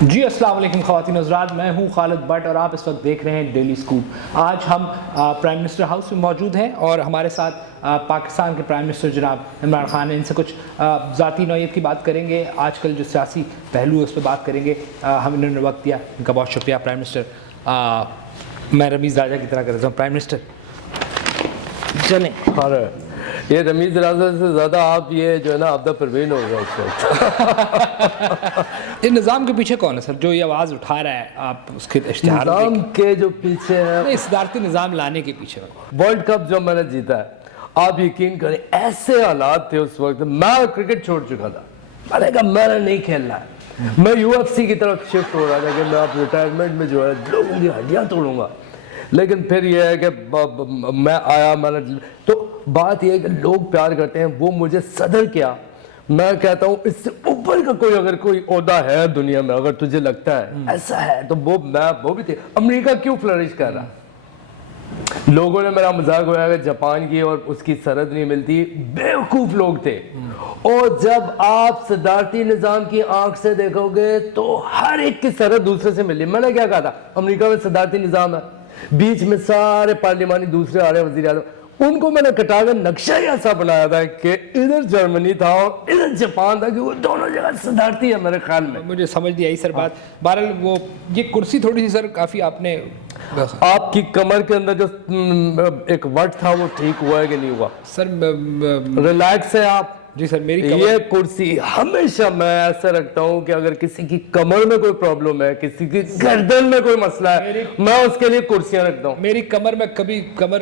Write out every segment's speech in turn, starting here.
जी अस्सलाम वालेकुम ख़वातीन हज़रात, मैं हूं खालिद भट्ट और आप इस वक्त देख रहे हैं डेली स्कूप। आज हम प्राइम मिनिस्टर हाउस में मौजूद हैं और हमारे साथ पाकिस्तान के प्राइम मिनिस्टर जनाब इमरान खान हैं। इनसे कुछ ज़ाती नौइयत की बात करेंगे, आजकल जो सियासी पहलू है उस पर बात करेंगे। हम इन्होंने वक्त दिया, इनका बहुत शुक्रिया प्राइम मिनिस्टर। मैं रमीज़ राजा की तरह कर रहा हूँ। प्राइम मिनिस्टर चलें। और ये रमीज राजा से ज़्यादा आप ये जो है ना आपदा परवीन हो गया इस वक्त। इस निज़ाम के पीछे कौन है सर जो ये आवाज़ उठा रहा है? आप उसके इश्तिहार निज़ाम के जो पीछे है, सदारती निज़ाम लाने के पीछे वर्ल्ड कप जो मैंने जीता है, आप यकीन करें ऐसे हालात थे उस वक्त, मैं क्रिकेट छोड़ चुका था। मैंने कहा मैंने नहीं खेलना है, मैं यूएफसी की तरफ शिफ्ट हो रहा था कि मैं आप रिटायरमेंट में जो है लोगों की हड्डियाँ तोड़ूंगा। लेकिन फिर यह है कि मैं आया, मैंने तो बात यह है कि लोग प्यार करते हैं, वो मुझे सदर किया। मैं कहता हूँ इससे ऊपर का कोई अगर कोई ओहदा है दुनिया में, अगर तुझे लगता है ऐसा है, तो वो भी थे। अमेरिका क्यों फ्लरिश कर रहा? लोगों ने मेरा मजाक उड़ाया कि जापान की और उसकी सरहद नहीं मिलती, बेवकूफ लोग थे। और जब आप सदारती निज़ाम की आंख से देखोगे तो हर एक की सरहद दूसरे से मिली। मैंने क्या कहा था, अमेरिका में सदारती निज़ाम है, बीच में सारे पार्लिमानी दूसरे आ रहे हैं वजीर आज़म, उनको मैंने कटाकर नक्शा ही ऐसा बनाया था कि इधर जर्मनी था और इधर जापान था, कि वो दोनों जगह सदारती है मेरे ख्याल में। मुझे समझ नहीं आई सर बात। बहरहाल वो ये कुर्सी थोड़ी सी सर काफ़ी आपने आपकी कमर के अंदर जो एक वट था वो ठीक हुआ है कि नहीं हुआ? सर रिलैक्स है आप? जी सर, मेरी ये कुर्सी हमेशा मैं ऐसा रखता हूँ कि अगर किसी की कमर में कोई प्रॉब्लम है, किसी की गर्दन में कोई मसला है, मैं उसके लिए कुर्सियां रखता हूँ। मेरी कमर में कभी कमर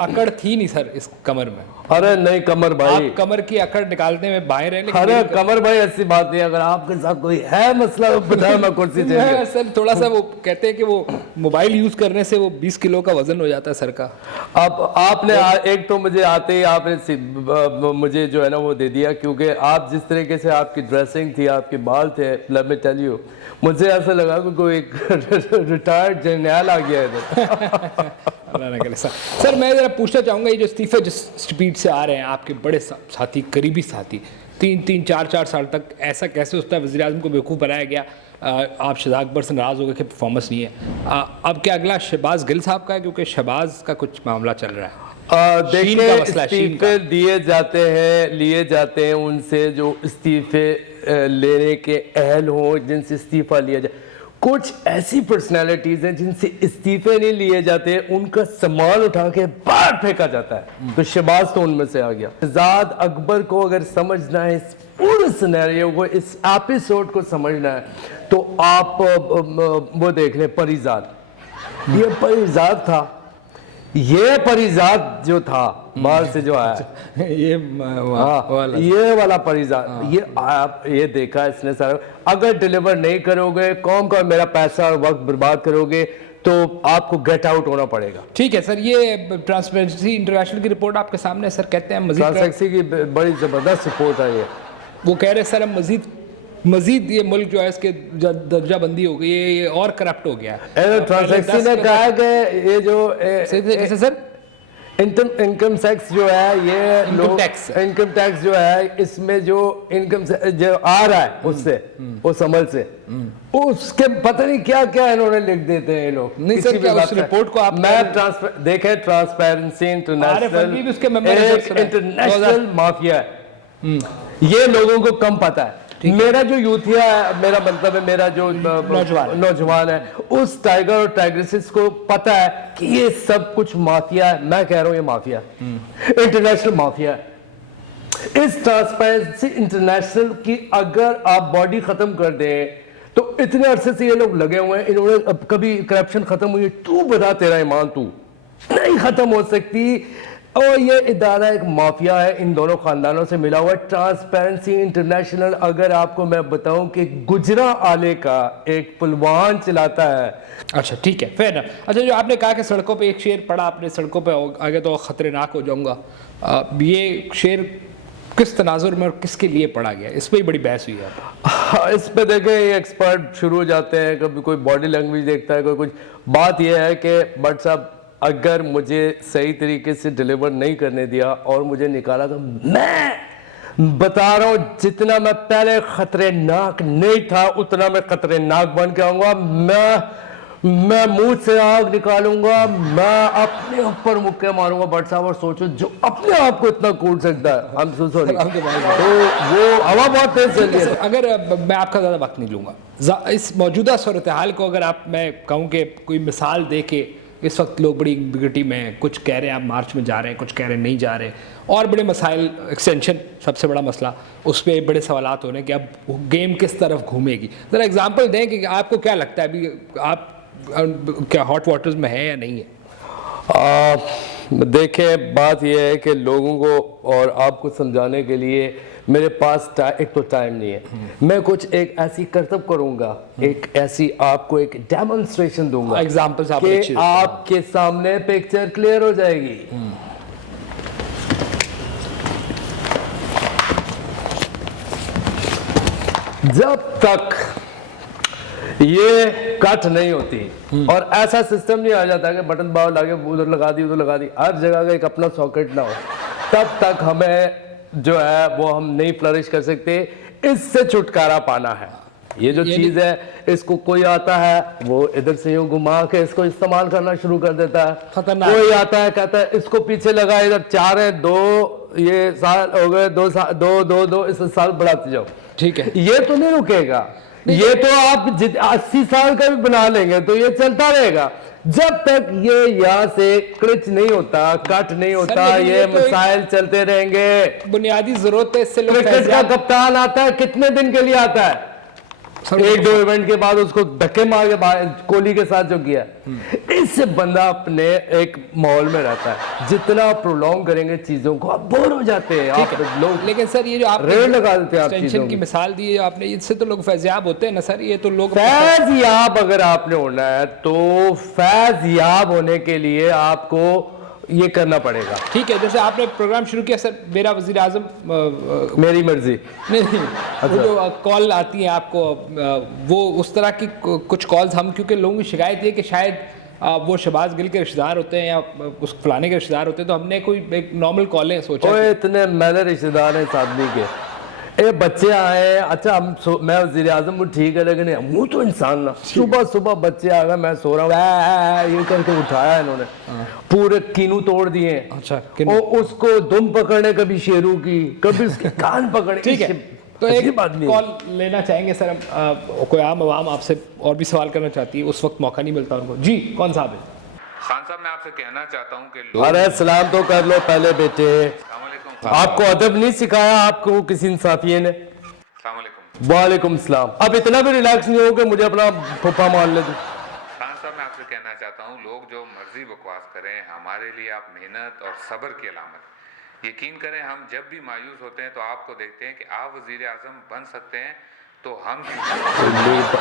अकड़ थी नहीं सर, इस कमर में। अरे नहीं कमर भाई, आप कमर की अकड़ निकालने में बाहर हैं, लेकिन अरे कमर भाई ऐसी बात नहीं, अगर आपके साथ कोई है मसला तो बताओ, मैं कुर्सी चाहिए। सर थोड़ा सा वो कहते हैं कि वो मोबाइल यूज करने से वो 20 किलो का वजन हो जाता है सर का। अब आपने एक तो मुझे आते ही आपने मुझे जो है ना वो दे दिया, क्योंकि आप जिस तरीके से आपकी ड्रेसिंग थी, आपके बाल थे, लेट मी टेल यू, मुझे ऐसा लगा कि कोई रिटायर्ड जनरल आ गया है। सर मैं जरा पूछना चाहूँगा, ये जो इस्तीफे जिस स्पीड से आ रहे हैं, आपके बड़े साथी, करीबी साथी, 3-4 साल तक ऐसा कैसे होता है? वज़ीर आज़म को बेवकूफ़ बनाया गया, आप शहजाद अकबर से नाराज़ हो गए कि परफॉर्मेंस नहीं है। अब क्या अगला शहबाज गिल साहब का है, क्योंकि शहबाज का कुछ मामला चल रहा है। देखिए इस्तीफे लिए जाते हैं उनसे जो इस्तीफे लेने के अहल हों, जिनसे इस्तीफा लिया जाए। कुछ ऐसी पर्सनालिटीज हैं जिनसे इस्तीफे नहीं लिए जाते, उनका सामान उठा के बाहर फेंका जाता है। तो शहबाज तो उनमें से आ गया। शहजाद अकबर को अगर समझना है, इस पूरे सिनेरियो को, इस एपिसोड को समझना है, तो आप वो देख लें परिजाद। ये परिजाद था, ये परिजाद जो था बाहर से जो आया ये वाला परिजाद, ये आप ये देखा इसने सारा। अगर डिलीवर नहीं करोगे, कौन कौन मेरा पैसा और वक्त बर्बाद करोगे, तो आपको गेट आउट होना पड़ेगा। ठीक है सर, ये ट्रांसपेरेंसी इंटरनेशनल की रिपोर्ट आपके सामने सर, कहते हैं ट्रांसपेरेंसी की बड़ी जबरदस्त रिपोर्ट है ये। वो कह रहे सर हम मजीद ये मुल्क जो है इसके दर्जाबंदी हो गई है, ये और करप्ट हो गया है। ट्रांसपेरेंसी ने कहा कि ये जो कैसे सर इनकम टैक्स जो है, ये इनकम टैक्स जो है, इसमें जो इनकम जो आ रहा है उससे, उस अमल से, उसके पता नहीं क्या क्या इन्होंने लिख देते हैं ये लोग। नहीं सर, क्या उस रिपोर्ट को आप देखें, ट्रांसपेरेंसी इंटरनेशनल माफिया है, ये लोगों को कम पता है। मेरा जो यूथिया है, मेरा मतलब है मेरा जो नौजवान है, उस टाइगर और टाइग्रेसिस को पता है कि ये सब कुछ माफिया है। मैं कह रहा हूं ये माफिया, इंटरनेशनल माफिया है। इस ट्रांसपेरेंसी इंटरनेशनल की अगर आप बॉडी खत्म कर दें, तो इतने अरसे से ये लोग लगे हुए हैं, इन्होंने अब कभी करप्शन खत्म हुई? तू बता, तेरा ईमान, तू नहीं खत्म हो सकती। और ये इदारा एक माफिया है, इन दोनों खानदानों से मिला हुआ है। ट्रांसपेरेंसी इंटरनेशनल, अगर आपको मैं बताऊं कि गुजरा आले का एक पहलवान चलाता है। अच्छा ठीक है, फेयर ना। अच्छा, जो आपने कहा कि सड़कों पे एक शेर पड़ा, आपने सड़कों पे आगे तो खतरनाक हो जाऊंगा, ये शेर किस तनाजुर में और किसके लिए पढ़ा गया, इस पर ही बड़ी बहस हुई है। इस पे देखें, एक्सपर्ट शुरू हो जाते हैं, कभी कोई बॉडी लैंग्वेज देखता है, कोई कुछ। बात यह है कि भट्ट साहब, अगर मुझे सही तरीके से डिलीवर नहीं करने दिया और मुझे निकाला, तो बता रहा हूँ, जितना मैं पहले खतरनाक नहीं था उतना मैं खतरनाक बन के आऊंगा। मैं मुंह से आग निकालूंगा, मैं अपने ऊपर मुक्के मारूंगा भट्ट साहब। और सोचो जो अपने आप को इतना कूट सकता है, हम सो सॉरी, तो वो हवा बहुत तेज चल रही है। अगर मैं आपका ज़्यादा वक्त नहीं लूँगा, इस मौजूदा सूरत हाल को अगर आप, मैं कहूँ कि कोई मिसाल दे के, इस वक्त लोग बड़ी बिगटी में हैं, कुछ कह रहे हैं आप मार्च में जा रहे हैं, कुछ कह रहे हैं नहीं जा रहे, और बड़े मसाइल, एक्सटेंशन सबसे बड़ा मसला, उस पर बड़े सवालात हो रहे हैं कि अब गेम किस तरफ घूमेगी। ज़रा एग्जांपल दें कि आपको क्या लगता है अभी आप क्या हॉट वाटर्स में है या नहीं है? देखें, बात यह है कि लोगों को और आपको समझाने के लिए मेरे पास एक तो टाइम नहीं है। मैं कुछ एक ऐसी करतब करूंगा, एक ऐसी आपको एक डेमोन्स्ट्रेशन दूंगा, एग्जांपल्स कि आपके सामने पिक्चर क्लियर हो जाएगी। जब तक ये कट नहीं होती और ऐसा सिस्टम नहीं आ जाता कि बटन बाहर लाके उधर लगा दी उधर लगा दी, हर जगह का एक अपना सॉकेट ना हो, तब तक हमें जो है वो हम नहीं फ्लरिश कर सकते। इससे छुटकारा पाना है। ये जो चीज है, इसको कोई आता है वो इधर से यूं घुमा के इसको इस्तेमाल करना शुरू कर देता है। कोई आता है कहता है इसको पीछे लगा, इधर 4 है 2, ये साल हो गए, 2 साल 2 इस साल बढ़ाते जाओ। ठीक है, ये तो नहीं रुकेगा, ये तो आप 80 साल का भी बना लेंगे तो ये चलता रहेगा जब तक ये यहाँ से क्लिच नहीं होता, कट नहीं होता, ये मसाइल चलते रहेंगे। बुनियादी जरूरत है इससे। क्रिकेट का कप्तान आता है, कितने दिन के लिए आता है? 1-2 इवेंट के बाद उसको धक्के मार के, कोहली के साथ जो किया, इससे बंदा अपने एक माहौल में रहता है। जितना प्रोलॉन्ग करेंगे चीजों को, आप बोर हो जाते हैं आप लोग। लेकिन सर ये जो आप रेड लगा देते हैं, आप टेंशन की मिसाल दी है आपने, इससे तो लोग फैज़याब होते हैं ना सर। ये तो लोग फैज़याब अगर आपने होना है तो फैज़याब होने के लिए आपको ये करना पड़ेगा। ठीक है, जैसे आपने प्रोग्राम शुरू किया सर, मेरा वज़ीर आज़म, मेरी मर्जी नहीं वो जो कॉल आती है आपको, वो उस तरह की कुछ कॉल्स हम, क्योंकि लोगों की शिकायत ये कि शायद वो शहबाज गिल के रिश्तेदार होते हैं या उस फलाने के रिश्तेदार होते हैं, तो हमने कोई एक नॉर्मल कॉलें सोचा। इतने मेरे रिश्तेदार हैं इस आदमी के, ये बच्चे आए, अच्छा मैं वज़ीर आज़म वो ठीक है, लेकिन मुँह तो इंसान ना। सुबह बच्चे आ गए, मैं सो रहा हूँ, ये करके उठाया इन्होंने, पूरे कीनू तोड़ दिए। अच्छा, और उसको दुम पकड़ने, कभी शेरू की, कभी उसके कान पकड़े। ठीक है, तो एक कॉल लेना चाहेंगे सर हम। कोई आम आवाम आपसे और भी सवाल करना चाहती है, उस वक्त मौका नहीं मिलता उनको। जी, कौन साहब है? खान साहब, मैं आपसे कहना चाहता हूँ कि अरे सलाम तो कर लो पहले बेटे, आपको अदब नहीं सिखाया आपको किसी इंसाफिये ने? वालेकुम सलाम। अब इतना भी रिलैक्स नहीं हो कि मुझे अपना फुफा मान ले। खान साहब, मैं आपसे कहना चाहता हूँ, लोग जो मर्जी बकवास करें, हमारे लिए आप मेहनत और सब्र की अलामत। यकीन करें, हम जब भी मायूस होते हैं तो आपको देखते हैं कि आप वजीर आजम बन सकते हैं, तो हम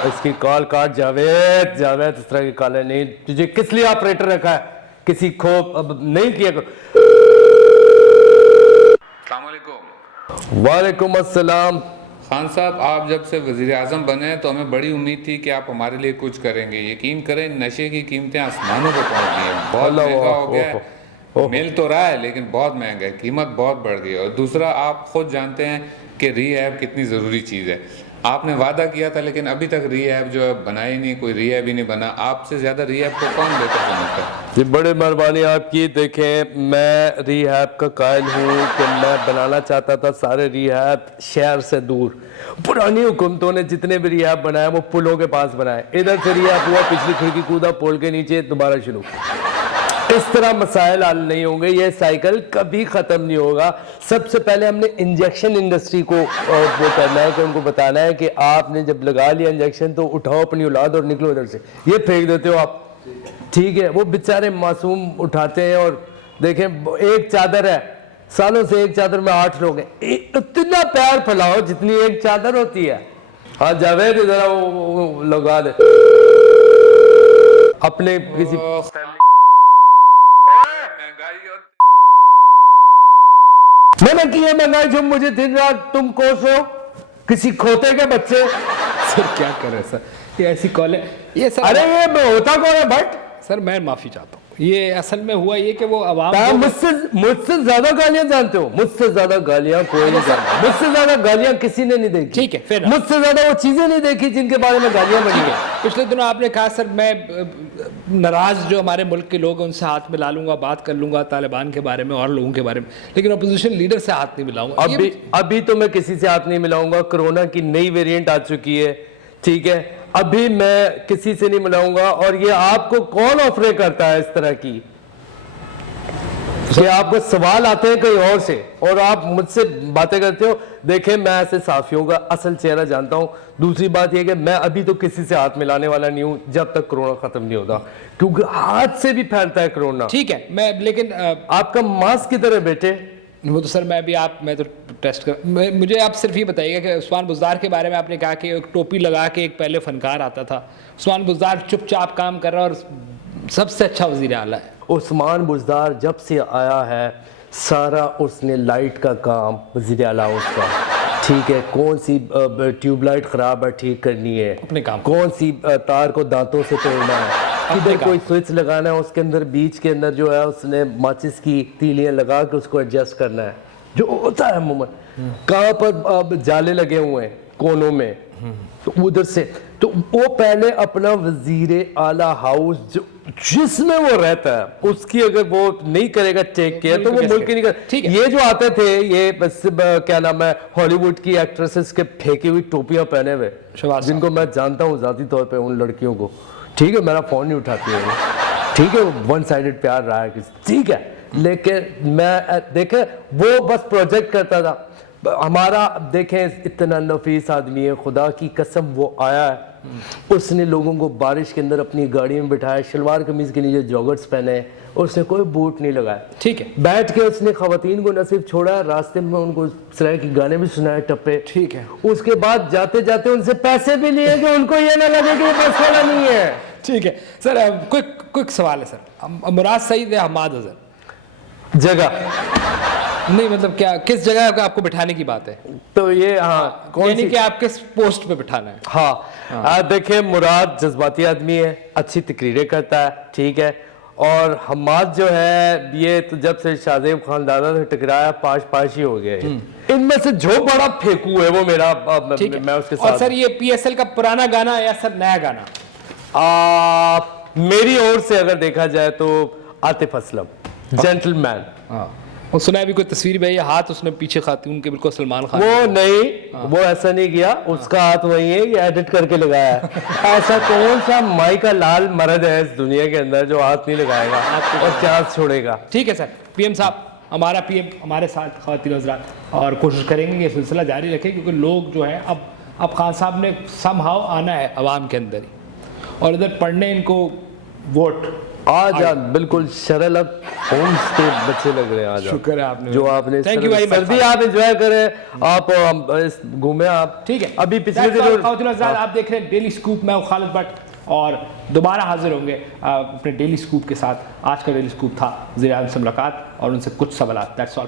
इसकी कॉल काट। जावेद इस तरह की कॉलें नहीं, तुझे किस लिए ऑपरेटर रखा है? किसी को अब नहीं किया करो। वालेकुम अस्सलाम। खान साहब, आप जब से वजीर आजम बने तो हमें बड़ी उम्मीद थी कि आप हमारे लिए कुछ करेंगे। यकीन करें, नशे की कीमतें आसमानों पर पहुंच गई हैं, बहुत महंगा हो गया है। मिल तो रहा है लेकिन बहुत महंगा है, कीमत बहुत बढ़ गई है। और दूसरा, आप खुद जानते हैं कि रीहैब कितनी ज़रूरी चीज़ है। आपने वादा किया था लेकिन अभी तक रीहैब जो है बना ही नहीं, कोई रीहैब ही नहीं बना। आपसे ज़्यादा रीहैब को कौन बेहतर समझता है? जी, बड़ी मेहरबानी आपकी। देखें, मैं रीहैब का कायल हूँ कि मैं बनाना चाहता था सारे रीहैब शहर से दूर। पुरानी हुकूमतों ने जितने भी रीहैब बनाए वो पुलों के पास बनाए। इधर से रीहैब हुआ, पिछली खिड़की कूदा, पुल के नीचे दोबारा शुरू। इस तरह मसाइल हल नहीं होंगे, ये साइकिल कभी ख़त्म नहीं होगा। सबसे पहले हमने इंजेक्शन इंडस्ट्री को वो करना है कि उनको बताना है कि आपने जब लगा लिया इंजेक्शन तो उठाओ अपनी औलाद और निकलो इधर से। ये फेंक देते हो आप, ठीक है? वो बेचारे मासूम उठाते हैं। और देखें, एक चादर है, सालों से एक चादर में 8 लोग हैं। इतना प्यार फैलाओ जितनी एक चादर होती है। हाँ जावेद, जरा वो लगा दे अपने किसी मैंने की है महंगाई जो मुझे दिन रात तुम कोसो, किसी खोते के बच्चे। सर क्या कर रहे हैं सर, ये ऐसी कॉल है ये सर। अरे ये होता कौन है भट्ट? सर मैं माफ़ी चाहता हूँ, ये असल में हुआ ये कि वो अवाम मुझसे ज्यादा गालियां जानते हो, मुझसे ज्यादा गालियां कोई नहीं जानता, मुझसे ज्यादा गालियां किसी ने नहीं देखी। ठीक है, फिर मुझसे ज्यादा वो चीजें नहीं देखी जिनके बारे में गालियां बनी है। पिछले दिनों आपने कहा सर मैं नाराज जो हमारे मुल्क के लोग हैं उनसे हाथ मिला लूंगा, बात कर लूंगा तालिबान के बारे में और लोगों के बारे में, लेकिन अपोजिशन लीडर से हाथ नहीं मिलाऊंगा। अभी तो मैं किसी से हाथ नहीं मिलाऊंगा। कोरोना की नई वेरिएंट आ चुकी है, ठीक है, अभी मैं किसी से नहीं मिलाऊंगा। और ये आपको कौन ऑफर करता है इस तरह की कि आपको सवाल आते हैं कहीं और से और आप मुझसे बातें करते हो? देखें, मैं ऐसे साफियों का असल चेहरा जानता हूं। दूसरी बात यह कि मैं अभी तो किसी से हाथ मिलाने वाला नहीं हूं जब तक कोरोना खत्म नहीं होता, क्योंकि हाथ से भी फैलता है कोरोना। ठीक है, मैं लेकिन आपका मास्क की तरह बेटे। वो तो सर मैं तो टेस्ट कर मुझे आप सिर्फ ये बताइएगा कि उस्मान बुज़दार के बारे में आपने कहा कि एक टोपी लगा के एक पहले फनकार आता था। उस्मान बुज़दार चुपचाप काम कर रहा है और सबसे अच्छा वज़ीर आला है। उस्मान बुज़दार जब से आया है सारा उसने लाइट का काम वज़ीर आला उसका, ठीक है, कौन सी ट्यूबलाइट ख़राब है ठीक करनी है, अपने काम, कौन सी तार को दांतों से तोड़ना है, किधर कोई स्विच लगाना है, उसके अंदर बीच के अंदर जो है उसने माचिस की तीलियां लगा के उसको एडजस्ट करना है, जो होता है अमूमन। कहाँ पर जाले लगे हुए हैं कोनों में, तो उधर से तो वो पहले अपना वजीर आला हाउस जो जिसमें वो रहता है उसकी अगर वो नहीं करेगा टेक केयर तो वो मुल्क ही नहीं कर। ये जो आते थे ये क्या नाम है हॉलीवुड की एक्ट्रेसेस के फेंकी हुई टोपियां पहने हुए, जिनको मैं जानता हूँ जाती तौर पे उन लड़कियों को, ठीक है, मेरा फोन नहीं उठाती है, ठीक है, वन साइडेड प्यार रहा है, ठीक है, लेकिन मैं देखे वो बस प्रोजेक्ट करता था हमारा। देखें इतना नफीस आदमी है, खुदा की कसम, वो आया है, उसने लोगों को बारिश के अंदर अपनी गाड़ी में बिठाया, शलवार कमीज के नीचे जॉगर्स पहने, उसने कोई बूट नहीं लगाया, ठीक है, बैठ के उसने खवातीन को न सिर्फ छोड़ा, रास्ते में उनको सराय के गाने भी सुनाए टप्पे, ठीक है, उसके बाद जाते जाते उनसे पैसे भी लिए कि उनको ये ना लगे कि ये बस वाला नहीं है। ठीक है सर, क्विक सवाल है सर, मुराद सईद है हमाद अजहर जगह नहीं, मतलब क्या किस जगह का आपको बिठाने की बात है? तो ये हाँ, कौन सी कि आप किस पोस्ट पे बिठाना है? हाँ, देखिए मुराद जज्बाती आदमी है, अच्छी तकरीरें करता है, ठीक है, और हमाद जो है ये तो जब से शाहजेब खानदादा से टकराया पाश ही हो गए। इनमें से जो बड़ा फेंकू है वो मेरा, मैं उसके साथ। और सर ये पीएसएल का पुराना गाना या सर नया गाना? मेरी ओर से अगर देखा जाए तो आतिफ असलम, जेंटलमैन। और सुना है भी कोई तस्वीर भी है, हाथ उसने पीछे खातून के बिल्कुल सलमान खान, वो नहीं, वो ऐसा नहीं किया, उसका हाथ वही है, ये एडिट करके लगाया है। ऐसा कौन सा माई का लाल मर्द है इस दुनिया के अंदर जो हाथ नहीं लगाएगा और चांस छोड़ेगा? ठीक है सर, पीएम साहब, हमारा पीएम हमारे साथ ख्वातीन हज़रात, और कोशिश करेंगे ये सिलसिला जारी रखें, क्योंकि लोग जो है अब खान साहब ने समहाउ आना है अवाम के अंदर ही, और इधर पढ़ने इनको वोट आज बिल्कुल शरलक होम स्टे बच्चे लग रहे हैं आज। शुक्र है आपने जो आपने सर्दी आप एंजॉय करें, आप घूमे आप, ठीक है। अभी पिछले दिनों आप देख रहे हैं डेली स्कूप, मैं खालिद भट्ट, और दोबारा हाजिर होंगे अपने डेली स्कूप के साथ। आज का डेली स्कूप था वज़ीर आज़म से मुलाकात और उनसे कुछ सवाल। That's all.